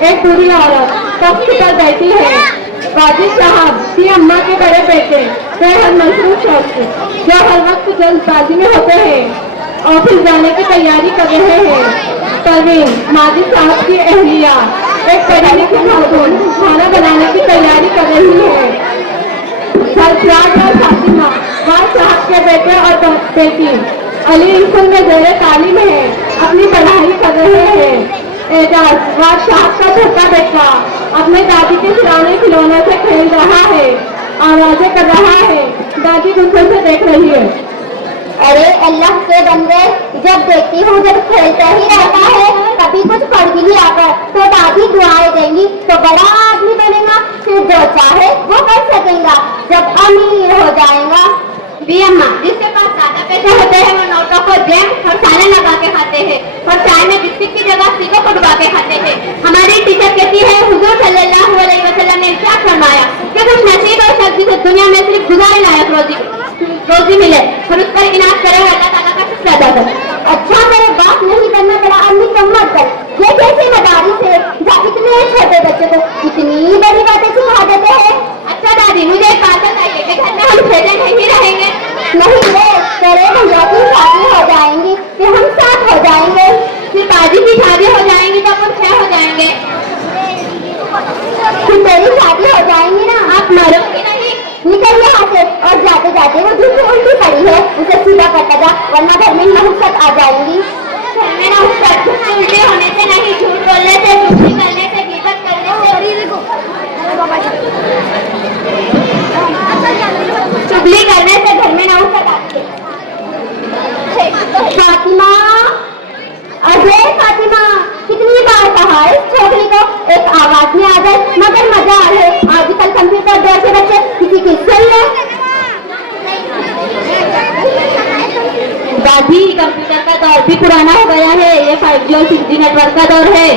एक बुरी औरत तख्त पर बैठी है। वाजिद साहब की अम्मा के बड़े बेटे बेहद मशरूफ शख्स जो हर वक्त जल्दबाजी में होते हैं ऑफिस जाने की तैयारी कर रहे हैं। परवीन माजिद साहब की अहलिया एक पढ़ी लिखी खातून खाना बनाने की तैयारी कर रही है। सरफराज और फातिमा वाज साहब के बेटे और बेटी अली स्कूल में जेरे तालीम है, अपनी पढ़ाई कर रहे हैं। एजाज वाज साहब का छोटा बेटा अपने दादी के खिलौने खिलौनों से खेल रहा है, आवाजें कर रहा है। दादी गुस्से से देख रही है। अरे अल्लाह के बंदे, जब देखती हूँ जब खेलता ही रहता है, कभी कुछ पढ़ भी नहीं आता तो दादी दुआएं देंगी तो बड़ा आदमी बनेगा, फिर जो चाहे वो कर सकेगा जब अमीर हो जाएगा। भी अम्मा, जिसके पास ज्यादा पैसे होते हैं वो नोटों को जेब फरसाने लगा के खाते हैं और चाय में बिस्किट की जगह सीखों को डुबा के खाते हैं। हमारी टीचर कहती है हुजूर सल्लल्लाहु अलैहि वसल्लम ने इरशाद फरमाया कि कुछ नसीब और शक्ति से दुनिया में सिर्फ गुजारे लायक रोजी मिले और उस पर इनाम करे अल्लाह ताला का शुक्र अदा करे। अच्छा मेरे बात नहीं करना पड़ा, अम्मी कम मत कर। ये कैसी मदारिस है जहाँ इतने छोटे बच्चे को इतनी बड़ी बातें सिखा देते हैं। अच्छा दादी, मुझे एक बात बताइए कि घर में हम खेले नहीं रहेंगे? नहीं रे, तेरे भैया की शादी हो जाएंगी फिर हम साथ हो जाएंगे, फिर बाजी की शादी हो जाएंगी तो अपन छह हो जाएंगे। फिर तेरी शादी हो जाएंगी ना, आप मरोगी नहीं। निकल यहाँ से और जाते जाते वो दूसरी उल्टी पड़ी है उसे सीधा करता जा, वरना घर में नहुसत आ जाएंगी। घर में नहुसत उल्टे होने से नहीं, झूठ बोलने से, चुगली करने से, गिबत करने से, चुगली करने से घर में नहुसत आती है। फातिमा, अजय फातिमा, कितनी बार कहा इस छोकरी को एक आवाज में आ जाए मगर मजा आ रहे। आजकल कंप्यूटर दौर के बच्चे किसी की सुन ले। दादी, कंप्यूटर का दौर भी पुराना हो गया है, ये 5G और 6G नेटवर्क का दौर है।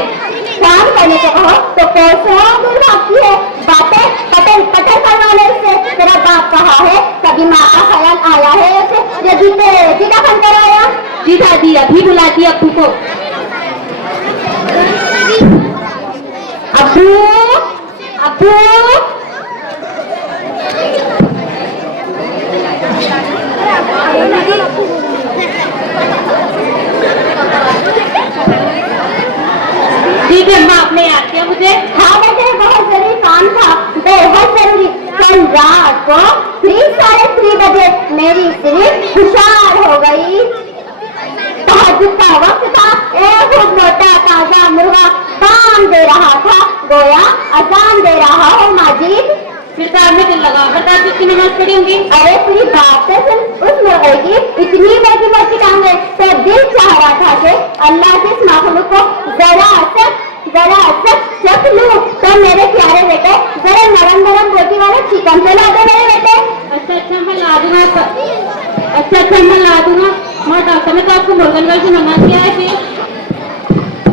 काम करने को कहो तो कैसे दूर भागती है, बातें पटल पटल करवाने से। तेरा बाप कहा है कभी माँ का ख्याल आया है उसे यदि जीता फन कराया? जी दादी, अभी बुलाती अब्बू को। अब्बू, अब्बू, दीदी अम्मा, आपने याद किया मुझे? हाँ बेटे, बहुत जरूरी काम था, बेहद जरूरी। कल रात को 3:30 बजे मेरी सिर्फ हुशार हो गई। तहज्जुद का वक्त था, एक मोटा ताजा मुर्गा काम दे रहा था, गोया अजान दे रहा हो माजिद। फिर कार में दिल लगा कर तहज्जुद की नमाज पढ़ी होंगी। अरे पूरी बात तो सुन, उस मुर्गे की इतनी मोटी मोटी टांगे तो दिल चाह रहा था कि अल्लाह के इस माखलूक को जरा सा चख लूं तो मेरे प्यारे बेटे जरा नरम नरम रोटी वाला चिकन से ला दो मेरे बेटे। अच्छा मैं ला दूंगा। मैं ला दूंगा। माँ डॉक्टर ने तो आपको मुर्गनगढ़ से मंगा दिया है। फिर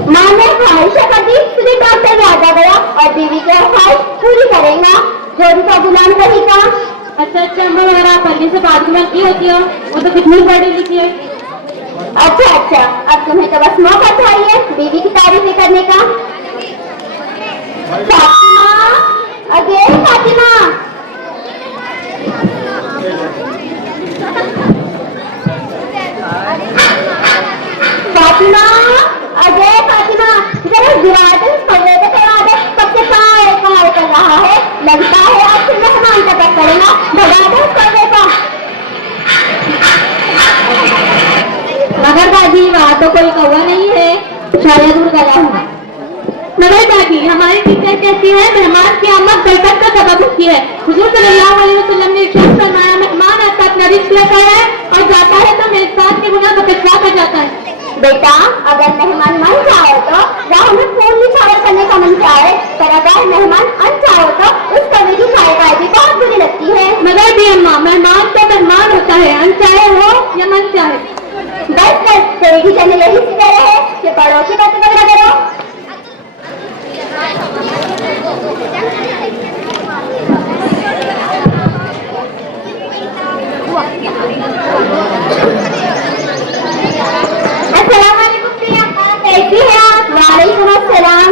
माँ ने ख्वाहिश कर दी, तुझे डॉक्टर याद आ गया और बीवी की ख्वाहिश पूरी करेगा, जोड़ी का गुलाम रहेगा। अच्छा मैं आप पहले से बात में की होती हो, वो तो कितनी पढ़ी लिखी है। अच्छा, अब तुम्हें तो बस मौका चाहिए बीवी की तारीफ करने का। फातिमा, अगे फातिमा, फातिमा, अगे फातिमा, जरा गिराते पढ़ने से करवा दे, कब से कार कर रहा है, लगता है आज फिर मेहमान का तक करेगा, भगा दे पढ़ने का। मगर दादी, वहाँ तो कोई कौवा नहीं है, शायद उड़ गया होगा। मगर दादी, हमारी टीचर कहती है मेहमान की आमद बरकत का सबब होती है। हुजूर सल्लल्लाहु अलैहि वसल्लम ने इरशाद फरमाया, मेहमान आता अपना रिज़्क़ लेकर है और जाता है तो मेजबान के गुनाह को कचरा कर जाता है। बेटा, अगर मेहमान मन चाहे तो राह में फोन निछावर करने का मन चाहे, पर अगर मेहमान अन चाहे तो उस कवि की शायरी बहुत बुरी लगती है। मगर भी अम्मा, मेहमान तो मेहमान होता है, अन चाहे हो या मन चाहे। बस तेरी टीचर ने यही सिखाया है कि बड़ों की बातें बगड़ा करो। अस्सलाम वालेकुम प्रियंका, कैसी हैं आप? वालेकुम अस्सलाम।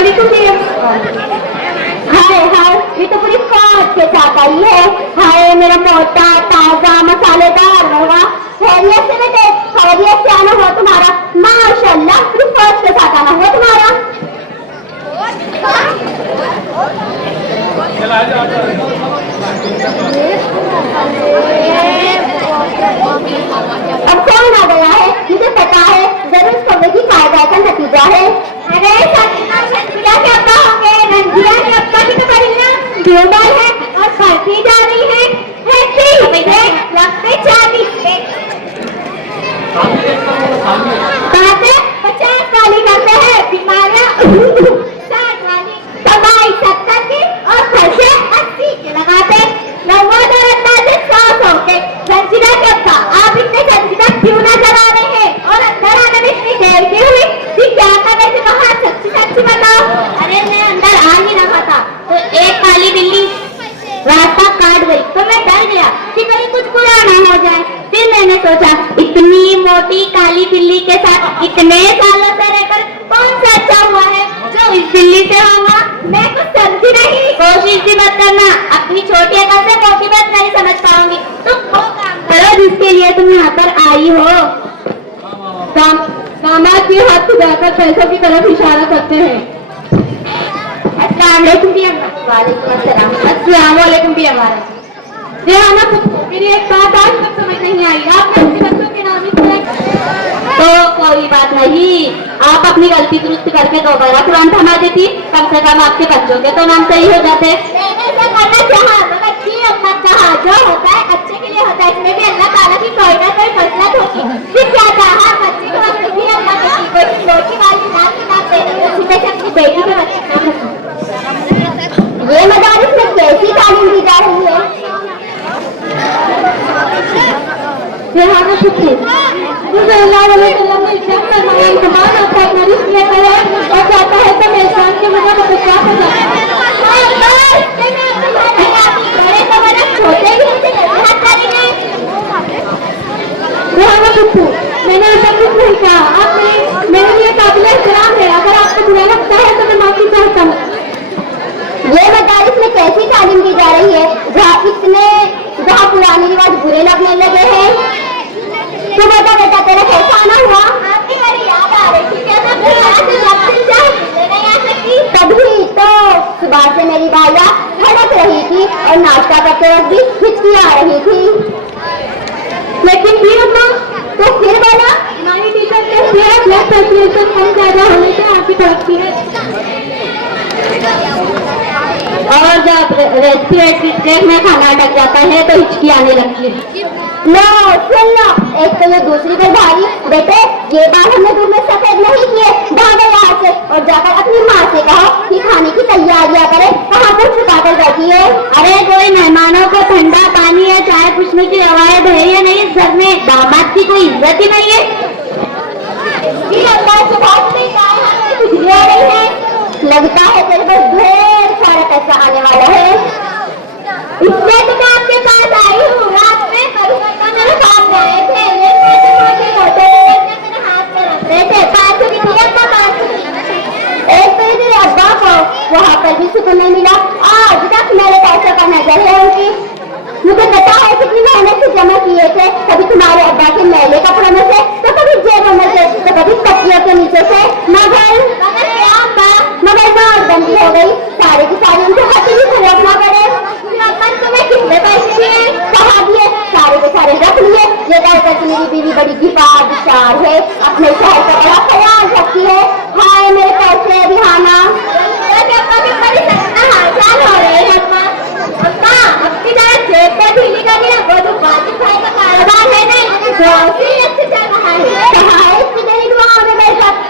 वालेकुम भैया। हाय हाय, ये तो पूरी फौज के साथ आई है। हाय मेरा मोटा ताजा मसालेदार होगा। खैरियत से बेटे, खैरियत से आना हुआ तुम्हारा। माशाल्लाह, पूरी फौज के साथ आना हुआ तुम्हारा। अब कौन आ गया है? मुझे पता है, जरूर इस कमरे की कायदा का नतीजा है। अरे संजीला के अब्बा होंगे, रंजिया के अब्बा की तो बड़ी ना ग्लोबल है और बढ़ती जा रही है। लगते 40 50 वाली करते हैं, बीमारियां 60 वाली, दवाई 70 की और खर्चे 80 के लगाते। नवाद और अंदाजे 100 के। संजीला के अब्बा, आप इतने संजीदा क्यों ना चला रहे हैं और अंदर आने में इतनी देर क्यों हुई? जी क्या कर रहे थे वहाँ? सच्ची सच्ची बताओ। अरे मैं अंदर आ ही रहा था तो एक काली बिल्ली रास्ता काट गई तो मैं डर गया कि कहीं कुछ बुरा ना हो जाए। फिर मैंने सोचा इतनी मोटी काली बिल्ली के साथ इतने सालों से रहकर कौन सा अच्छा हुआ है जो इस बिल्ली से होगा। मैं कुछ समझी नहीं। कोशिश भी मत करना, अपनी छोटी अकल से मोटी बात नहीं समझ पाऊंगी। तुम वो काम करो जिसके लिए तुम यहाँ पर आई हो। दामाद के हाथ को जाकर पैसों की तरफ इशारा करते हैं। अस्सलाम वालेकुम भी वालेकुम अस्सलाम। अस्सलाम वालेकुम भी हमारा। रेहाना, मेरी एक बात आज तक समझ नहीं आई, आप अपने बच्चों के नाम ही तो कोई बात नहीं, आप अपनी गलती दुरुस्त करके दोबारा कुरान थमा देती, कम से कम आपके बच्चों के तो नाम सही हो जाते। जो होता है अच्छे के लिए होता है, इसमें भी अल्लाह ताला की कोई ना कोई फजीलत होगी। फिर क्या चाहा बच्चे को अपनी भी अल्लाह की कोई छोटी वाली नाम की नाम दे देंगे, उसी में से अपनी बेटी के बच्चे नाम। ये मदारिस में कैसी तालीम दी जा रही है? रेहाना शुक्र सल्लल्लाहु अलैहि वसल्लम ने इस्लाम का नया ईमान और अपना रिस्क लेकर है और चाहता है तो मैं इस्लाम के मज़हब को विश्वास हो जाए। रेहाना शुक्र, मैंने ऐसा कुछ नहीं कहा। आप मेरे लिए काबिल एहतराम है। अगर आपको बुरा लगता है तो मैं माफी चाहता हूँ। ये मदारिस में कैसी तालीम दी जा रही है जहाँ पुराने रिवाज बुरे लगने लगे हैं? तो बता बेटा, तेरा कैसा आना हुआ? आपकी बड़ी याद आ रही थी। तभी तो सुबह से मेरी बाया धड़क रही थी और नाश्ता करते वक्त भी हिचकी आ रही थी। लेकिन फिर अम्मा, तो फिर बोला हमारी टीचर कहती है ब्लड सर्कुलेशन कम ज्यादा होने से आपकी तरक्की है और जब रेस्पिरेटरी ट्रैक में खाना अटक जाता है तो हिचकी आने लगती है। लो सुन लो, एक तो ये दूसरी को भारी। बेटे, ये बात हमने दूर में सफेद नहीं किए। भागो यहाँ से और जाकर अपनी माँ से कहो कि खाने की तैयारियां करे। कहाँ पर छुपा कर बैठी है? अरे कोई मेहमानों को ठंडा पानी या चाय पूछने की रवायत है या नहीं इस घर में? दामाद की कोई इज्जत ही नहीं है। लगता है तेरे पास ढेर सारा पैसा आने वाला है, इसलिए तो मैं आपके पास आई हूँ। रात में मेरे सामने आए थे, मेरे हाथ में रख रहे थे 500 की थी। एक तो मेरे अब्बा को वहाँ पर भी सुकून नहीं मिला। आज तक मेरे पैसों का नजर है उनकी। मुझे पता है कितनी मेहनत से जमा किए थे, कभी तुम्हारे अब्बा के मैले कपड़ों में से, तो कभी जेबों में से, तो कभी तकियों के नीचे से। मगर बात बंदी हो गई। सारे की सारी उनसे हाथी भी खरीदना पड़े। तुम्हें कितने पैसे दिए? कहा दिए? सारे के सारे रख लिए। ये कहकर कि मेरी बीवी बड़ी किफायतदार है, अपने शहर का बड़ा ख्याल रखती है। हाय मेरे पैसे रिहाना, अपनी तरह जेब पर ढीली कर लिया। वो जो बाकी भाई का कारोबार है नहीं, अच्छे चल रहा है।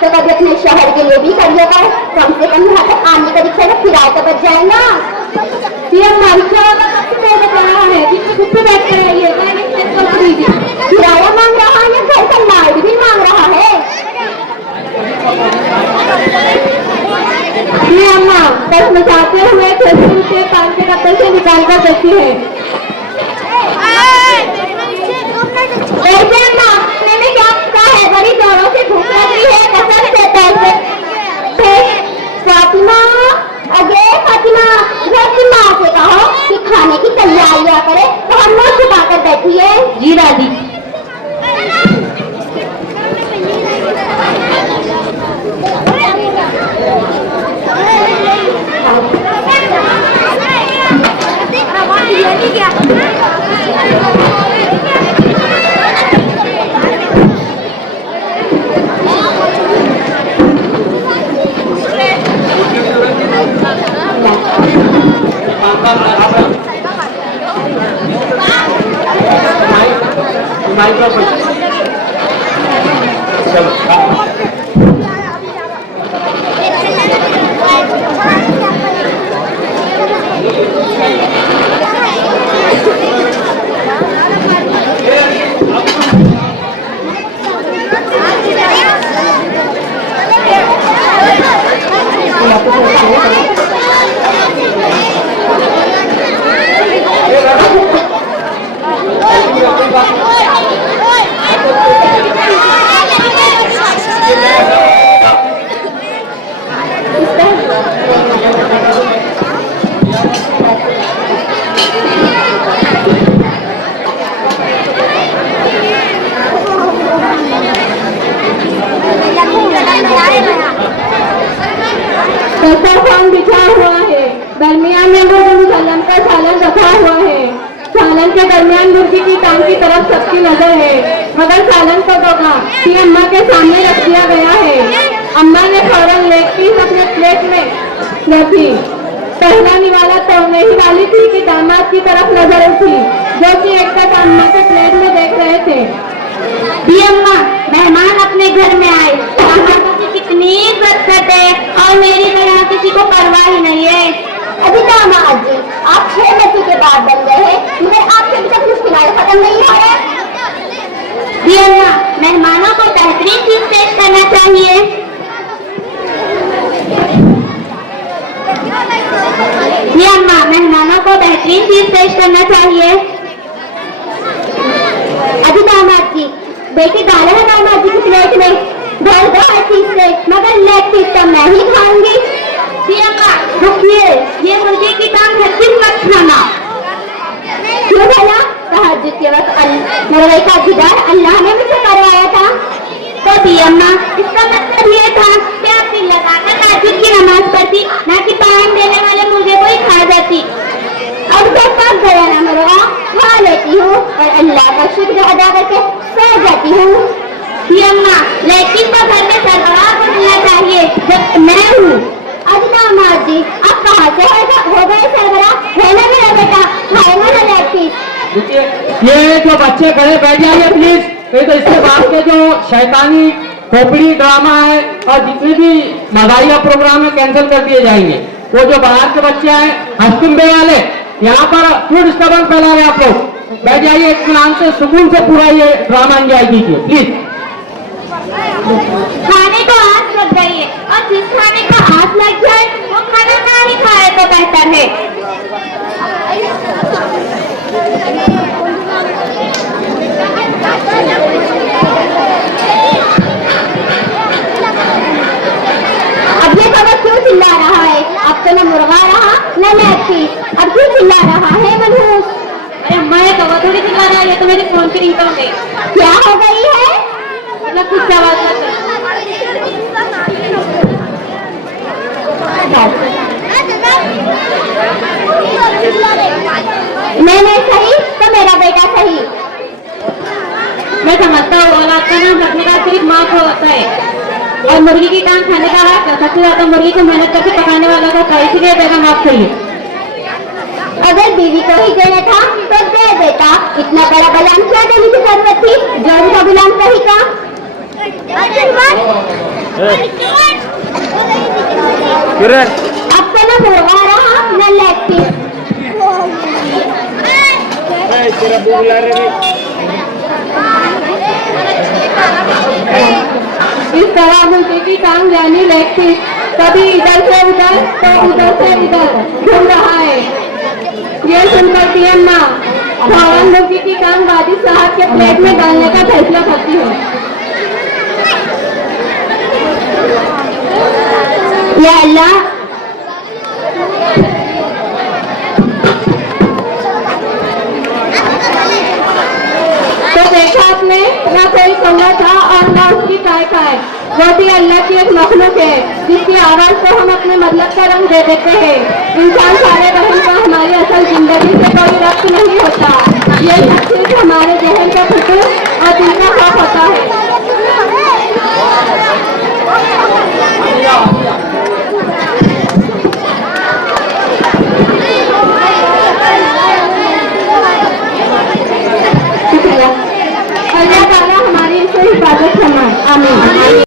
तो कभी अपने शहर के लिए भी करिए कर, कम से कम यहाँ तक आने का रिक्शा का किराया तो बच जाएगा। ये हमारी बता रहा है जिसमें खुद से बैठ कर आइए, किराया मांग रहा है या घर का लाइट भी मांग रहा है? ये अम्मा बस मचाते हुए 600 रुपये 500 का पैसे निकाल कर देती है। वैसे अम्मा, मैंने क्या कहा है, बड़ी जोरों से भूख लगी है, कसम से पैसे फातिमा, अगे फातिमा, घर की माँ से कहो कि खाने की तैयारियां करे, तो हम मुंह छुपाकर बैठी है। जी दादी। दस्तरखान बिछा हुआ है, दरमियान में मुसल्लम का सालन रखा हुआ है। सालन के दरमियान मुर्गी की टांग की तरफ सबकी नजर है, मगर सालन को धोखा कि अम्मा के सामने रख दिया गया है। अम्मा ने फौरन लेग पीस अपने प्लेट में रखी। पहला निवाला तोड़ने ही वाली थी कि दामाद की तरफ नजर उठी, जो कि एक तक अम्मा के प्लेट में देख रहे थे। जी अम्मा, मेहमान अपने घर में आए, दामाद की कितनी इज्जत करते हैं और मेरी तरह किसी को परवाह ही नहीं है। अभी दामाद जी, आप 6 बजे के बाद बन गए हैं, मगर आपके अभी तक मुश्किलें खत्म नहीं हो रहा। जी अम्मा, मेहमानों को बेहतरीन चीज पेश करना चाहिए। जी अम्मा, मेहमानों को बेहतरीन चीज पेश करना चाहिए। अभी दामाद जी, बेटी डाले है दामाद जी की प्लेट में, भर दो हर चीज से, मगर लेग पीस तो मैं ही खाऊंगी। जी अम्मा, रुकिए, ये मुर्गी की टांग हरगिज़ मत खाना। क्यों भला? तहज्जुद के वक्त मुर्गे का जिगर अल्लाह ने मुझे करवाया था। तो जी अम्मा, इसका मतलब ये था कि आप दिल लगाकर तहज्जुद की नमाज पढ़ती, ना कि पान देने वाले मुर्गे को ही खा जाती। अब जब पक गया ना मुर्गा, खा लेती हूँ और अल्लाह का शुक्र अदा करके सो जाती हूँ। जी अम्मा, लेकिन तो घर में सरबराह को मिलना चाहिए जब मैं हूँ। अब दामाद जी, आप कहाँ से हो गए सरबराह? है ना मेरा बेटा, खाएगा ना लेग पीस? ये जो बच्चे खड़े बैठ जाइए प्लीज, नहीं तो इसके बाद के जो शैतानी खोपड़ी ड्रामा है और जितने भी मजाहिया प्रोग्राम है कैंसिल कर दिए जाएंगे। वो जो बाहर के बच्चे आए हस्तुम्बे वाले, यहाँ पर क्यों डिस्टर्बेंस फैला रहे आप लोग? बैठ जाइए इत्मीनान से, सुकून से पूरा ये ड्रामा एंजॉय कीजिए प्लीज। खाने को आस लग गई है और जिस खाने को आस लग जाए वो खाना ना ही खाए तो बेहतर है। अब ये खबर क्यों चिल्ला रहा है? अब तो न मुर्गा रहा न लेग पीस, अब क्यों चिल्ला रहा है मनहूस? अरे अम्मा, ये कवा थोड़ी चिल्ला रहा है, ये तो मेरे फोन की रिंगटोन है। क्या हो गई है? मतलब कुछ आवाज ना कर। मैं सही तो मेरा बेटा सही। मैं समझता हूँ औलाद का नाम रखने का सिर्फ माँ को होता है और मुर्गी की टांग खाने का हक सबसे ज्यादा मुर्गी को मेहनत करके पकाने वाला का था, इसलिए बेगम आप सही है। अगर बीवी को ही देना था तो दे देता, इतना बड़ा गुलाम क्या देने की जरूरत थी जो उनका गुलाम सही का। अब तो न मुर्गा रहा न लेग पीस। इस तरह मुर्गी की टांग यानी लेग पीस कभी इधर से उधर तो उधर से इधर घूम रहा है। ये सुनकर की अम्मा फौरन मुर्गी की टांग वाजिद साहब के प्लेट में डालने का फैसला करती है। या अल्लाह, तो देखा आपने, ना कोई कौवा था और ना उसकी काय है। वो भी अल्लाह की एक मखलूक है जिसकी आवाज को हम अपने मतलब का रंग दे देते हैं। इंसान सारे बहन का हमारी असल जिंदगी से कोई रब्त नहीं होता। ये सब सिर्फ हमारे जहन का फिक्र और दिल का खौफ होता है। शुक्रिया। अल्लाह ताला हमारी इसे हिफाजत फरमाए। आमीन।